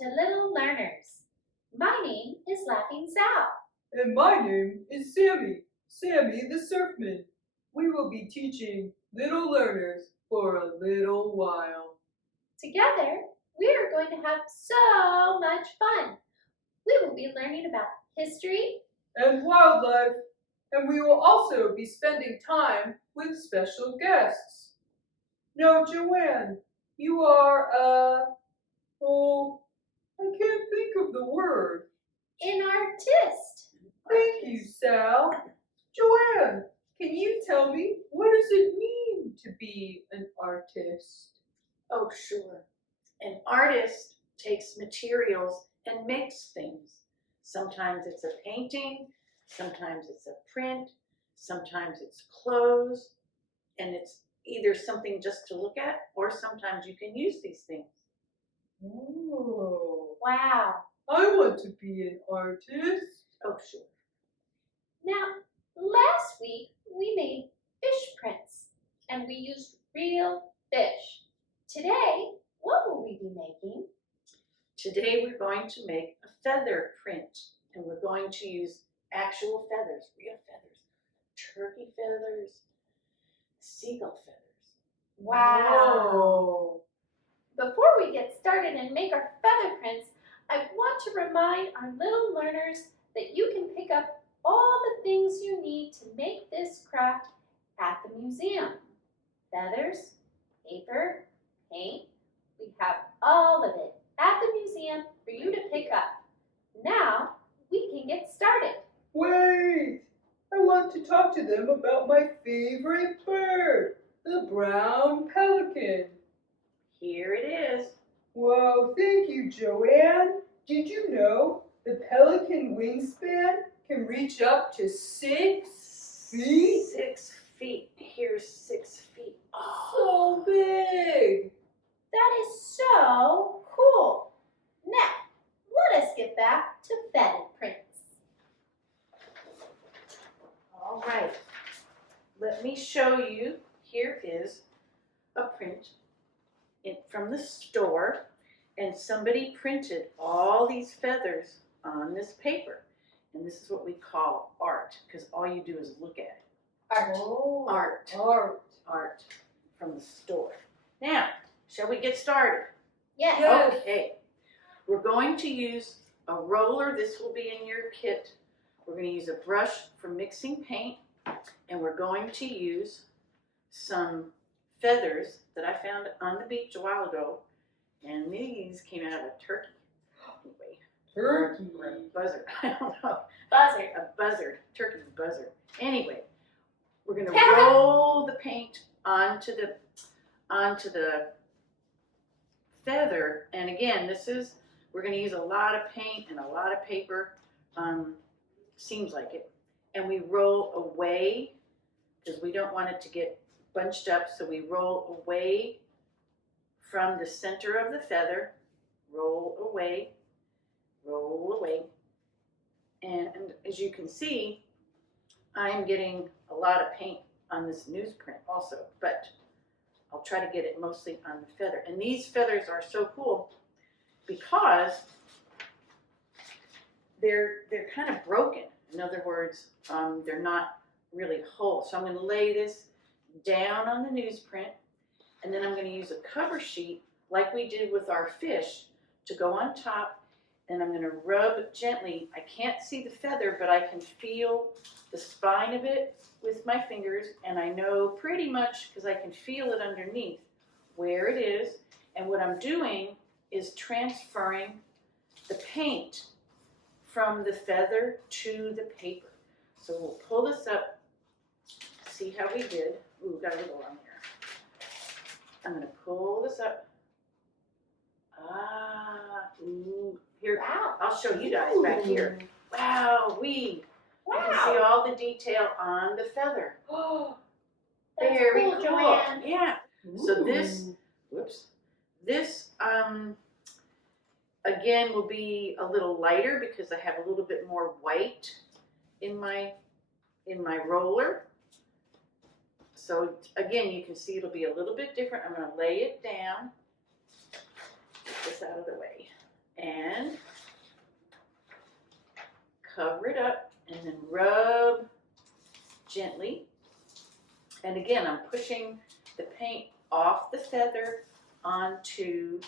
to little learners. My name is Laughing Sal. And my name is Sammy, Sammy the Surfman. We will be teaching little learners for a little while. Together, we are going to have so much fun. We will be learning about history and wildlife, and we will also be spending time with special guests. Now, Joanne, you are I can't think of the word. an artist. Thank you, Sal. Joanne, can you tell me what does it mean to be an artist? Oh, sure. An artist takes materials and makes things. Sometimes it's a painting, sometimes it's a print, sometimes it's clothes, and it's either something just to look at, or sometimes you can use these things. Oh, Wow. I want to be an artist. Oh, sure. Now, last week we made fish prints and we used real fish. Today, what will we be making? Today we're going to make a feather print, and we're going to use actual feathers, real feathers, turkey feathers, seagull feathers. Wow. Before we get started and make our feather prints, I want to remind our little learners that you can pick up all the things you need to make this craft at the museum. Feathers, paper, paint, we have all of it at the museum for you to pick up. Now, we can get started. Wait, I want to talk to them about my favorite bird, the brown pelican. Here it is. Wow, thank you, Joanne. Did you know the pelican wingspan can reach up to 6 feet? 6 feet. Here's 6 feet. So big. That is so cool. Now, let us get back to feather prints. All right. Let me show you. Here is a print from the store, and somebody printed all these feathers on this paper. And this is what we call art, because all you do is look at it. Art. Oh, Art. Art. Art from the store. Now, shall we get started? Yes. Yes. Okay. We're going to use a roller. This will be in your kit. We're going to use a brush for mixing paint, and we're going to use some feathers that I found on the beach a while ago, and these came out of a turkey. Anyway, Turkey. or a buzzard. I don't know. Buzzard. A buzzard. Turkey's buzzard. Anyway, we're going to roll the paint onto the feather, and again, we're going to use a lot of paint and a lot of paper. Seems like it. And we roll away because we don't want it to get bunched up, so we roll away from the center of the feather, roll away, and as you can see, I'm getting a lot of paint on this newsprint also, but I'll try to get it mostly on the feather. And these feathers are so cool because they're kind of broken. In other words, they're not really whole. So I'm going to lay this down on the newsprint, and then I'm going to use a cover sheet like we did with our fish to go on top, and I'm going to rub gently. I can't see the feather, but I can feel the spine of it with my fingers, and I know pretty much, because I can feel it underneath, where it is. And what I'm doing is transferring the paint from the feather to the paper. So we'll pull this up, see how we did. Ooh, got a little on there. I'm going to pull this up. Ooh, here. Wow. I'll show you guys back here. Wow, you can see all the detail on the feather. Oh, that's Very cool, cool. Joanne. Yeah. So this, Ooh. this again will be a little lighter because I have a little bit more white in my roller. So again, you can see it'll be a little bit different. I'm going to lay it down. Get this out of the way. and cover it up and then rub gently. And again, I'm pushing the paint off the feather onto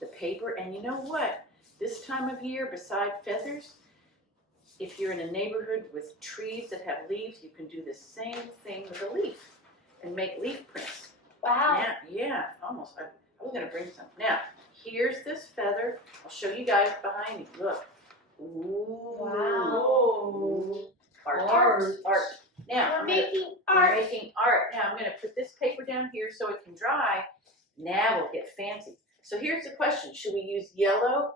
the paper. And you know what? This time of year, beside feathers, if you're in a neighborhood with trees that have leaves, you can do the same thing with a leaf and make leaf prints. Wow. Yeah, almost. I was going to bring some. Now, here's this feather. I'll show you guys behind me. Look. Ooh. Wow. Art. Now, We're making art. We're making art. Now, I'm going to put this paper down here so it can dry. Now we'll get fancy. So here's the question. Should we use yellow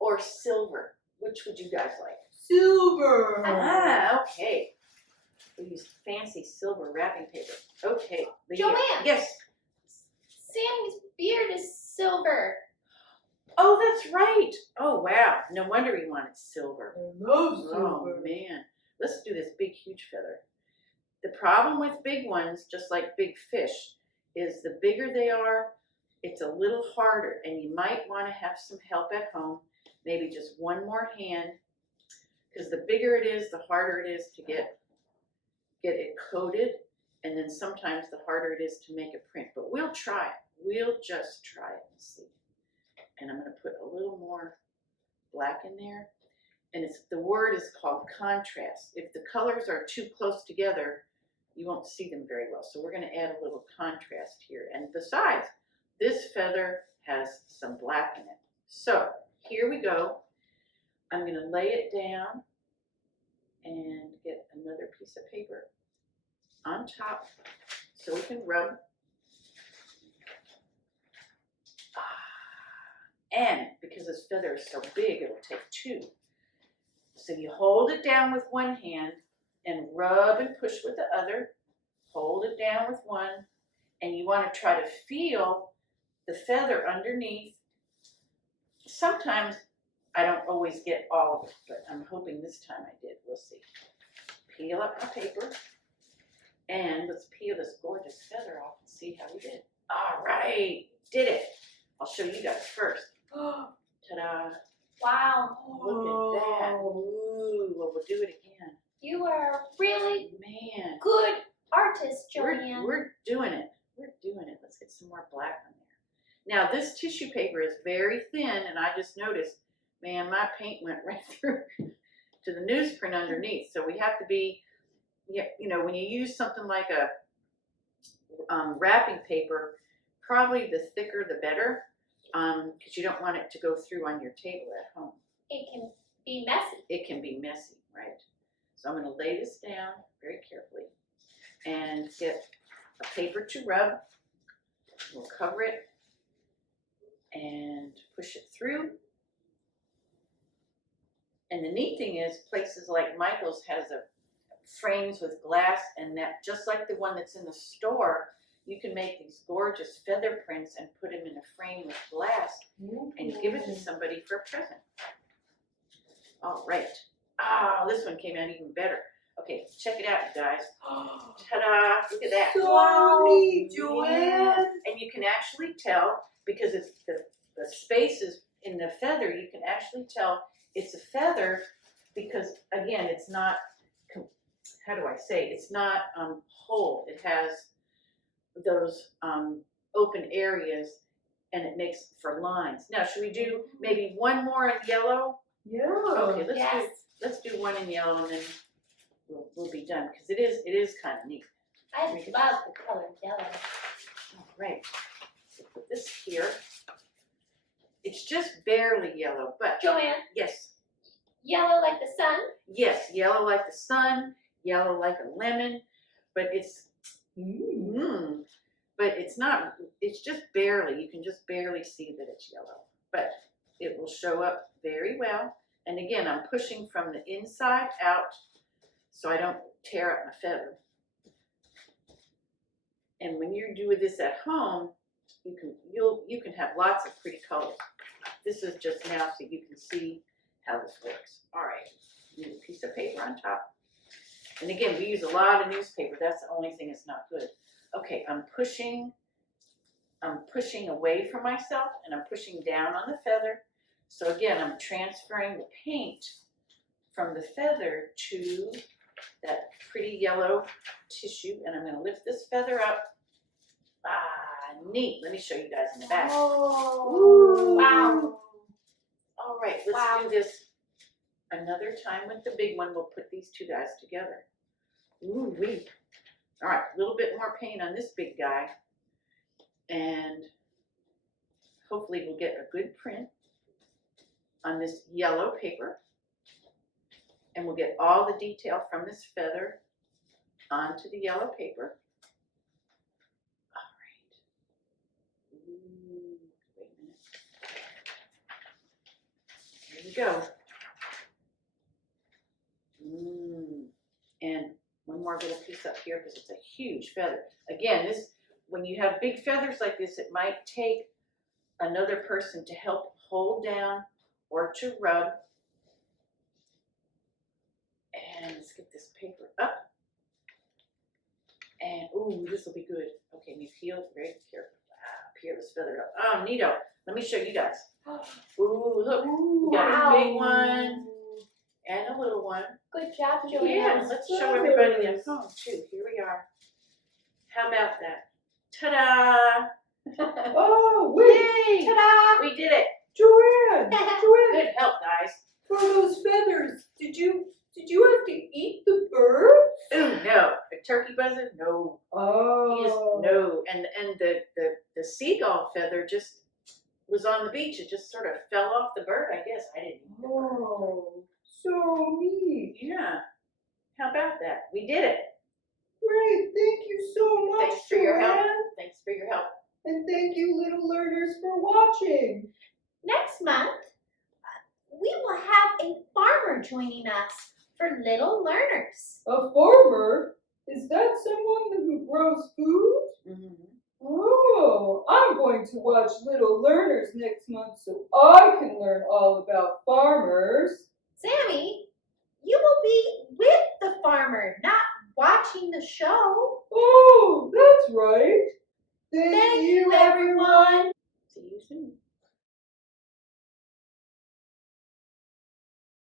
or silver? Which would you guys like? Silver. Ah, okay. We use fancy silver wrapping paper. Okay. Joanne. Yes. Sammy's beard is silver. Oh, that's right. Oh, wow. No wonder he wanted silver. I love Oh, silver. man. Let's do this big, huge feather. The problem with big ones, just like big fish, is the bigger they are, it's a little harder, and you might want to have some help at home, maybe just one more hand, because the bigger it is, the harder it is to get it coated, and then sometimes the harder it is to make a print. But we'll try it. We'll just try it and see. And I'm going to put a little more black in there. And the word is called contrast. If the colors are too close together, you won't see them very well. So we're going to add a little contrast here. And besides, this feather has some black in it. So here we go. I'm going to lay it down and get another piece of paper on top so we can rub. And because this feather is so big, it'll take two. So you hold it down with one hand and rub and push with the other. Hold it down with one. And you want to try to feel the feather underneath. Sometimes I don't always get all of it, but I'm hoping this time I did. We'll see. Peel up my paper. And let's peel this gorgeous feather off and see how we did. All right, did it. I'll show you guys first. Ta-da. Wow. Look at that. Ooh, well, we'll do it again. You are a really Man, good artist, Joanne. we're doing it. We're doing it. Let's get some more black on there. Now, this tissue paper is very thin, and I just noticed, man, my paint went right through to the newsprint underneath. So we have to be, you know, when you use something like a wrapping paper, probably the thicker the better, because you don't want it to go through on your table at home. It can be messy. It can be messy, right? So I'm going to lay this down very carefully and get a paper to rub. We'll cover it and push it through. And the neat thing is, places like Michael's has frames with glass, and that just like the one that's in the store, you can make these gorgeous feather prints and put them in a frame with glass and give it to somebody for a present. All right. Oh, this one came out even better. Okay, check it out, you guys. Ta-da! Look at that. So neat, Joanne. Yeah. And you can actually tell, because it's the spaces in the feather, you can actually tell it's a feather because, again, it's not, how do I say, it's not whole. It has those open areas, and it makes for lines. Now, should we do maybe one more in yellow? Yeah. Okay, Yes. let's do one in yellow, and then we'll be done, because it is kind of neat. I love the color yellow. All right, so put this here. It's just barely yellow, but Joanne, yes, yellow like the sun. yes, yellow like the sun, yellow like a lemon, but it's but it's not. It's just barely. You can just barely see that it's yellow, but it will show up very well. And again, I'm pushing from the inside out so I don't tear up my feather. And when you're doing this at home, you can have lots of pretty colors. This is just now so you can see how this works. All right, use a piece of paper on top. And again, we use a lot of newspaper. That's the only thing that's not good. Okay, I'm pushing away from myself, and I'm pushing down on the feather So again, I'm transferring the paint from the feather to that pretty yellow tissue, and I'm going to lift this feather up. Ah, neat. Let me show you guys in the back. Oh, wow. All right, let's Wow. do this another time with the big one. We'll put these two guys together. Ooh, wee. All right, a little bit more paint on this big guy, and hopefully we'll get a good print on this yellow paper, and we'll get all the detail from this feather onto the yellow paper. All right. Ooh, wait a minute. Here we go. And one more little piece up here because it's a huge feather. Again, this, when you have big feathers like this, it might take another person to help hold down or to rub. And let's get this paper up. And ooh, this will be good. Okay, you peel right here. Peel this feather up. Oh, neato. Let me show you guys. Ooh, look. We got Wow. a big one and a little one. Good job, Joanne. Yeah, let's show everybody at home too. Here we are. How about that? Ta-da! Oh, wait, Yay! Ta-da! We did it. Joanne, Good help, guys. for those feathers, did you have to eat the bird? Ooh, no. A turkey buzzard? No. He is, Oh. no. And the seagull feather just was on the beach. It just sort of fell off the bird, I guess. I didn't know. Oh, so neat. Yeah. How about that? We did it. Great, thank you so much, Thanks for your help. Joanne. Thanks for your help. And thank you, little learners, for watching. Next month, we will have a farmer joining us for Little Learners. A farmer? Is that someone who grows food? Mm-hmm. Oh, I'm going to watch Little Learners next month so I can learn all about farmers. Sammy, you will be with the farmer, not watching the show. Oh, that's right. Thank Thank you, you, everyone. See you soon.